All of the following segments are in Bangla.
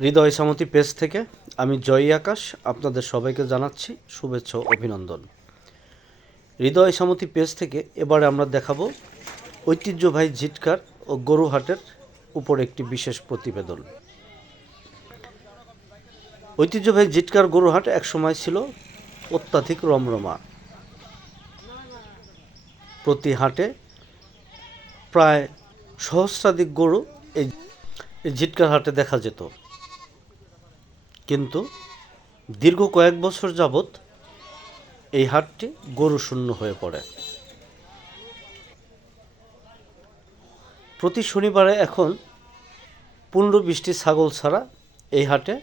হৃদয় সামতি পেজ থেকে আমি জয়ী আকাশ আপনাদের সবাইকে জানাচ্ছি শুভেচ্ছা ও অভিনন্দন। হৃদয় সামতি পেজ থেকে এবারে আমরা দেখাবো ঐতিহ্যবাহী ঝিটকার ও গরুহাটের উপর একটি বিশেষ প্রতিবেদন। ঐতিহ্যবাহী ঝিটকার গরুহাট একসময় ছিল অত্যাধিক রমরমা। প্রতি হাটে প্রায় সহস্রাধিক গরু এই ঝিটকার হাটে দেখা যেত, কিন্তু দীর্ঘ কয়েক বছর যাবৎ এই হাটটি গরু শূন্য হয়ে পড়ে। প্রতি শনিবারে এখন 15-20টি ছাগল ছাড়া এই হাটে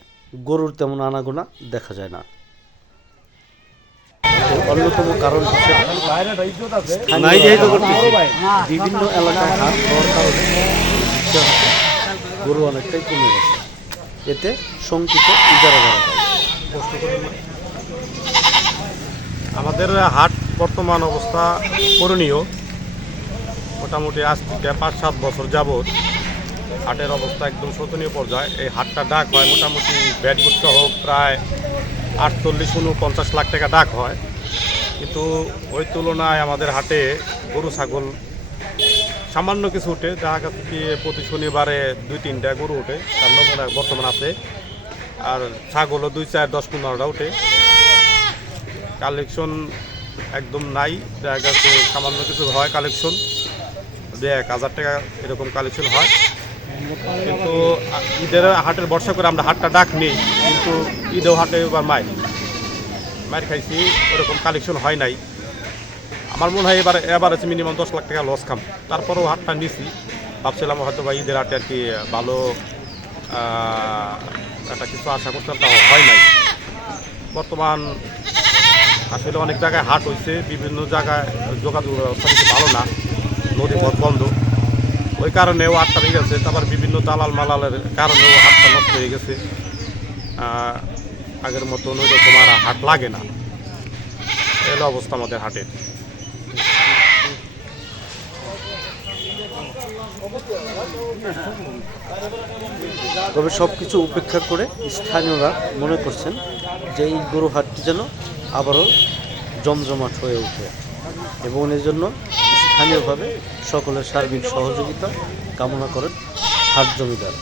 গরুর তেমন আনাগোনা দেখা যায় না। অন্যতম কারণ হিসেবে বিভিন্ন এলাকায় হাট হওয়ার কারণে গরু অনেকটাই কমে গেছে। এতে শঙ্কিত ইজারাদাররা। আমাদের হাট বর্তমান অবস্থা করণীয়। মোটামুটি আজ থেকে 5-7 বছর যাবৎ হাটের অবস্থা একদম শোচনীয় পর্যায়ে। এই হাটটা ডাক হয় মোটামুটি ব্যাটগুট সহ প্রায় 48-49 লাখ টাকা ডাক হয়, কিন্তু ওই তুলনায় আমাদের হাটে গরু ছাগল সামান্য কিছু উঠে। দেখা যাচ্ছে কি প্রতি শনিবারে 2-3টা গরু ওঠে, তার নমুনা বর্তমান আছে। আর ছাগলও 2-4-10-15টা ওঠে। কালেকশন একদম নাই, দেখা যাচ্ছে সামান্য কিছু হয় কালেকশন, 1,000 টাকা এরকম কালেকশন হয়। কিন্তু ঈদের হাটের ভরসা করে আমরা হাটটা ডাক নেই, কিন্তু ঈদেও হাটে এবার মায়ের খাইছি, ওরকম কালেকশন হয় নাই। আমার মনে হয় এবার আছে মিনিমাম 10 লাখ টাকা লস খাম। তারপরেও হাটটা নিছি, ভাবছিলাম হয়তো বা ঈদের হাটে আর কি ভালো একটা কিছু আশা করতাম, তাও হয় নাই। বর্তমান আসলে অনেক জায়গায় হাট হয়েছে, বিভিন্ন জায়গায় যোগাযোগ ব্যবস্থা কিছু ভালো না, নদীপথ বন্ধ, ওই কারণেও হাটটা ভেঙে গেছে। তারপর বিভিন্ন দালাল মালালের কারণেও হাটটা নষ্ট হয়ে গেছে। আগের মতন ওই রকম আর হাট লাগে না। এলো অবস্থা আমাদের হাটের। তবে সব কিছু উপেক্ষা করে স্থানীয়রা মনে করছেন যে এই গরু হাটটি যেন আবারও জমজমাট হয়ে ওঠে, এবং এর জন্য স্থানীয়ভাবে সকলের সার্বিক সহযোগিতা কামনা করেন হাট জমিদার।